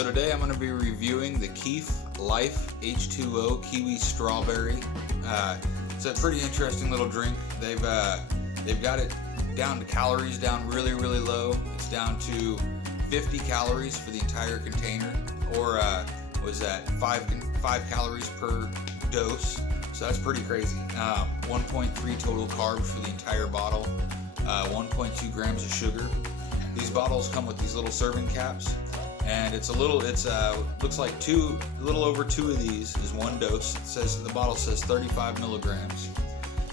So today I'm going to be reviewing the Keef Life H2O Kiwi Strawberry. It's a pretty interesting little drink. They've got it down to calories down really low. It's down to 50 calories for the entire container, or was that 5 calories per dose. So that's pretty crazy. 1.3 total carbs for the entire bottle. 1.2 grams of sugar. These bottles come with these little serving caps, and looks like a little over 2 of these is 1 dose. The bottle says 35 milligrams.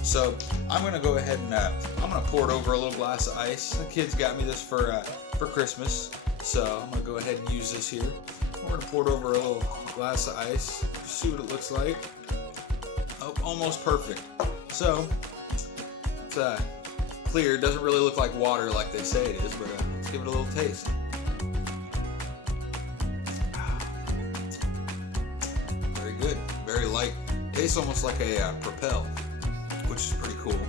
So I'm gonna go ahead and I'm gonna pour it over a little glass of ice. The kids got me this for Christmas, so I'm gonna go ahead and use this here. We're gonna pour it over a little glass of ice. See what it looks like. Oh, almost perfect. So it's clear. It doesn't really look like water like they say it is, but let's give it a little taste. Very good. Very light. Tastes almost like a Propel, which is pretty cool.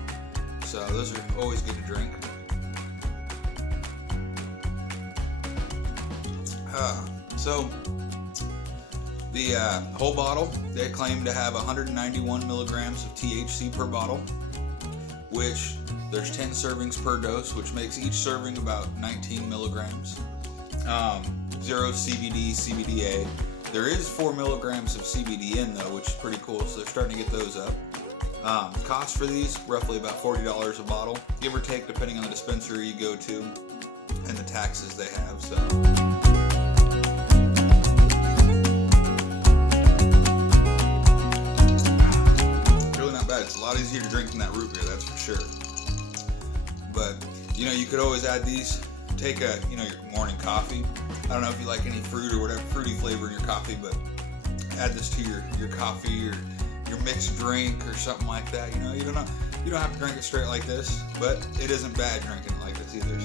So those are always good to drink. So the whole bottle, they claim to have 191 milligrams of THC per bottle, which there's 10 servings per dose, which makes each serving about 19 milligrams. 0 CBD, CBDA. There is 4 milligrams of CBD in though, which is pretty cool, so they're starting to get those up. Cost for these, roughly about $40 a bottle, give or take, depending on the dispensary you go to and the taxes they have. So really not bad. It's a lot easier to drink than that root beer, that's for sure. But you could always add these. Take your morning coffee. I don't know if you like any fruit or whatever fruity flavor in your coffee, but add this to your coffee or your mixed drink or something like that. You don't have to drink it straight like this, but it isn't bad drinking it like this either.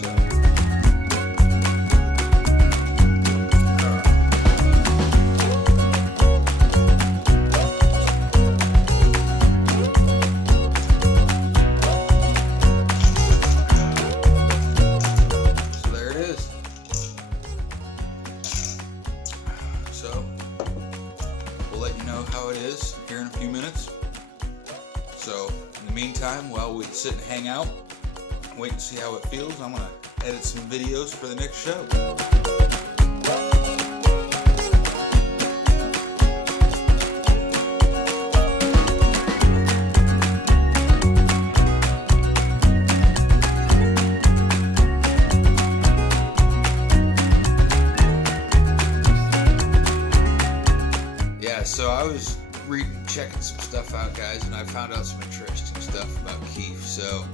So there it is. So we'll let you know how it is here in a few minutes. So in the meantime, while we sit and hang out, wait and see how it feels, I'm going to edit some videos for the next show. So I was checking some stuff out, guys, and I found out some interesting stuff about Keef. So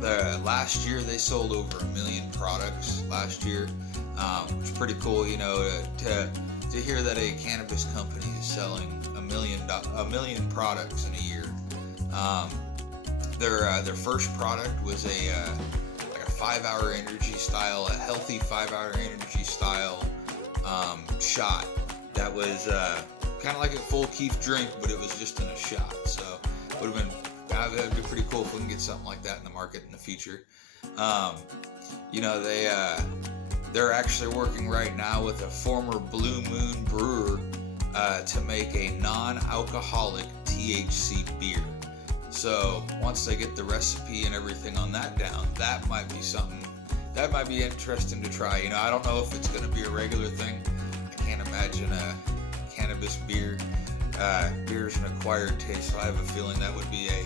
last year they sold over 1 million products last year, which is pretty cool, to hear that a cannabis company is selling a million products in a year. Their first product was like a 5-hour energy style, a healthy 5-hour energy style shot that was kind of like a full Keef drink, but it was just in a shot. So it would have been pretty cool if we can get something like that in the market in the future. They're actually working right now with a former Blue Moon brewer to make a non-alcoholic THC beer. So once they get the recipe and everything on that down, that might be something that might be interesting to try. I don't know if it's going to be a regular thing. I can't imagine a cannabis beer. Beer's an acquired taste, so I have a feeling that would be a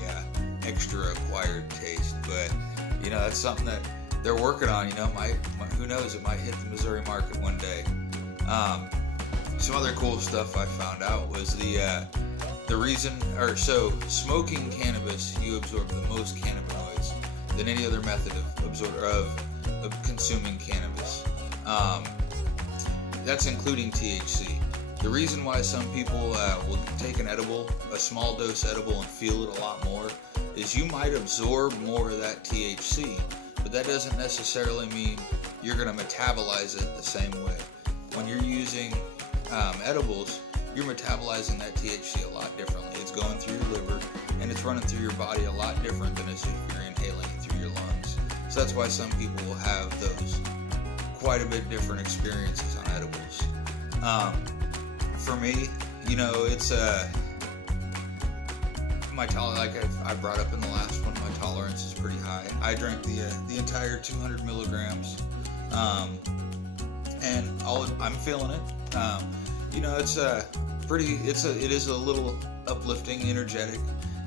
extra acquired taste. But that's something that they're working on. Who knows? It might hit the Missouri market one day. Some other cool stuff I found out was the reason, smoking cannabis, you absorb the most cannabinoids than any other method of consuming cannabis. That's including THC. The reason why some people will take a small dose edible and feel it a lot more, is you might absorb more of that THC, but that doesn't necessarily mean you're going to metabolize it the same way. When you're using edibles, you're metabolizing that THC a lot differently. It's going through your liver and it's running through your body a lot different than if you're inhaling it through your lungs. So that's why some people will have those quite a bit different experiences on edibles. For me, you know, it's my like I brought up in the last one, my tolerance is pretty high. I drank the entire 200 milligrams, and I'm feeling it. You know, it is a little uplifting, energetic.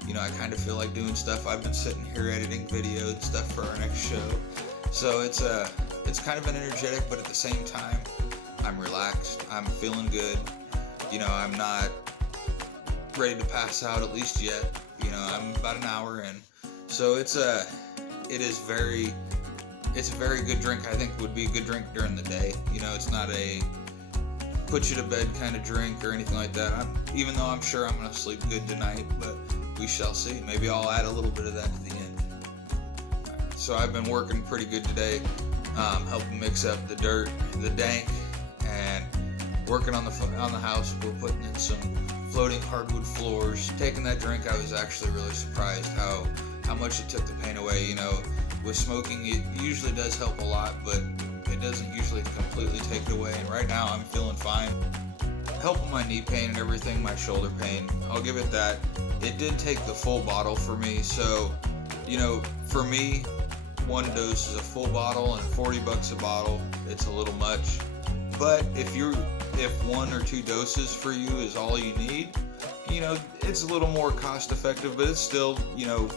You know, I kind of feel like doing stuff. I've been sitting here editing video and stuff for our next show, so it's kind of an energetic, but at the same time, I'm relaxed. I'm feeling good. You know, I'm not ready to pass out, at least yet. You know, I'm about an hour in, so it's a very good drink. I think would be a good drink during the day. You know, it's not a put you to bed kind of drink or anything like that. Even though I'm sure I'm gonna sleep good tonight, but we shall see. Maybe I'll add a little bit of that to the end. So I've been working pretty good today, helping mix up the dirt, the dank, and working on the house. We're putting in some floating hardwood floors. Taking that drink, I was actually really surprised how much it took the pain away. You know, with smoking, it usually does help a lot, but it doesn't usually completely take it away. And right now, I'm feeling fine. Helping my knee pain and everything, my shoulder pain. I'll give it that. It did take the full bottle for me, so, you know, for me, one dose is a full bottle, and $40 a bottle, it's a little much. But if one or two doses for you is all you need, you know, it's a little more cost effective, but it's still, you know,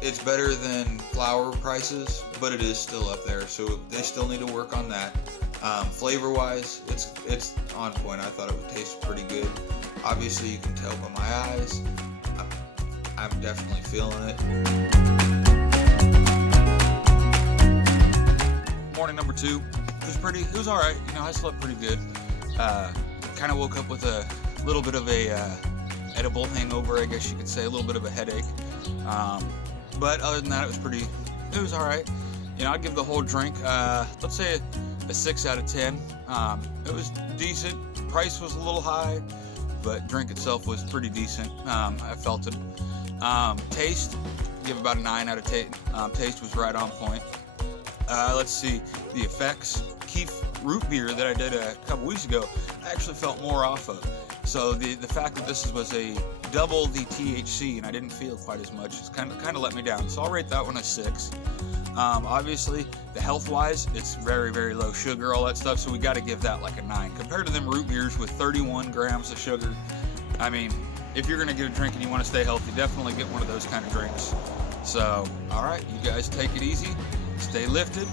it's better than flower prices, but it is still up there, so they still need to work on that. Flavor wise, it's on point. I thought it would taste pretty good. Obviously, you can tell by my eyes, I'm definitely feeling it. Morning number 2. It was all right. You know, I slept pretty good. Kind of woke up with a little bit of a edible hangover, I guess you could say, a little bit of a headache. But other than that, it was all right. You know, I'd give the whole drink, let's say a 6 out of 10. It was decent. Price was a little high, but drink itself was pretty decent. I felt it. Taste, give about a 9 out of 10. Taste was right on point. Let's see, the effects. Keef root beer that I did a couple weeks ago, I actually felt more off of. So the fact that this was a double the THC and I didn't feel quite as much, it's kind of let me down. So I'll rate that one a 6. Obviously, the health-wise, it's very, very low sugar, all that stuff, so we got to give that like a 9. Compared to them root beers with 31 grams of sugar, I mean, if you're going to get a drink and you want to stay healthy, definitely get one of those kind of drinks. So, all right, you guys take it easy, stay lifted.